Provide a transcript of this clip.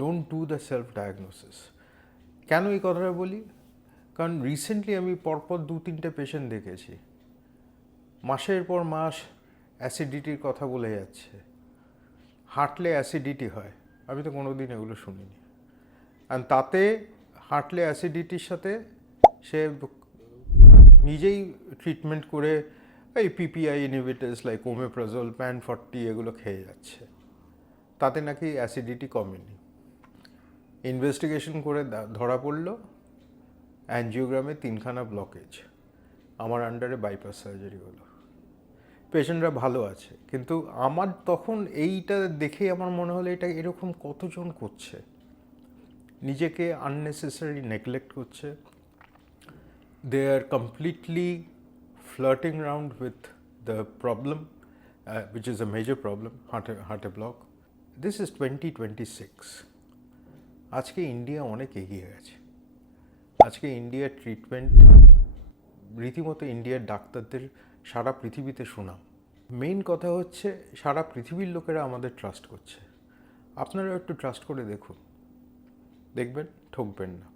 Don't do the self diagnosis. কেন এই কথাটা বলি? কারণ রিসেন্টলি আমি পরপর 2-3টে পেশেন্ট দেখেছি, মাসের পর মাস অ্যাসিডিটির কথা বলে যাচ্ছে, হাঁটলে অ্যাসিডিটি হয়। আমি তো কোনো দিন এগুলো শুনিনি। আর তাতে হাঁটলে অ্যাসিডিটির সাথে সে নিজেই ট্রিটমেন্ট করে এই PPI inhibitors like omeprazole, pan 40 এগুলো খেয়ে যাচ্ছে, তাতে নাকি অ্যাসিডিটি কমেনি। ইনভেস্টিগেশন করে ধরা পড়লো অ্যানজিওগ্রামে 3খানা ব্লকেজ, আমার আন্ডারে বাইপাস সার্জারি হলো, পেশেন্টরা ভালো আছে। কিন্তু আমার তখন এইটা দেখে আমার মনে হলো এটা এরকম কতজন করছে, নিজেকে আননেসেসারি নেগলেক্ট করছে। They are completely flirting around with the problem, which is a major problem, heart block. This is 2026. আজকে ইন্ডিয়া অনেক এগিয়ে গেছে। আজকে ইন্ডিয়ার ট্রিটমেন্ট রীতিমতো ইন্ডিয়ার ডাক্তারদের সারা পৃথিবীতে সুনাম। মেইন কথা হচ্ছে সারা পৃথিবীর লোকেরা আমাদের ট্রাস্ট করছে। আপনারা একটু ট্রাস্ট করে দেখুন, দেখবেন ঠকবেন না।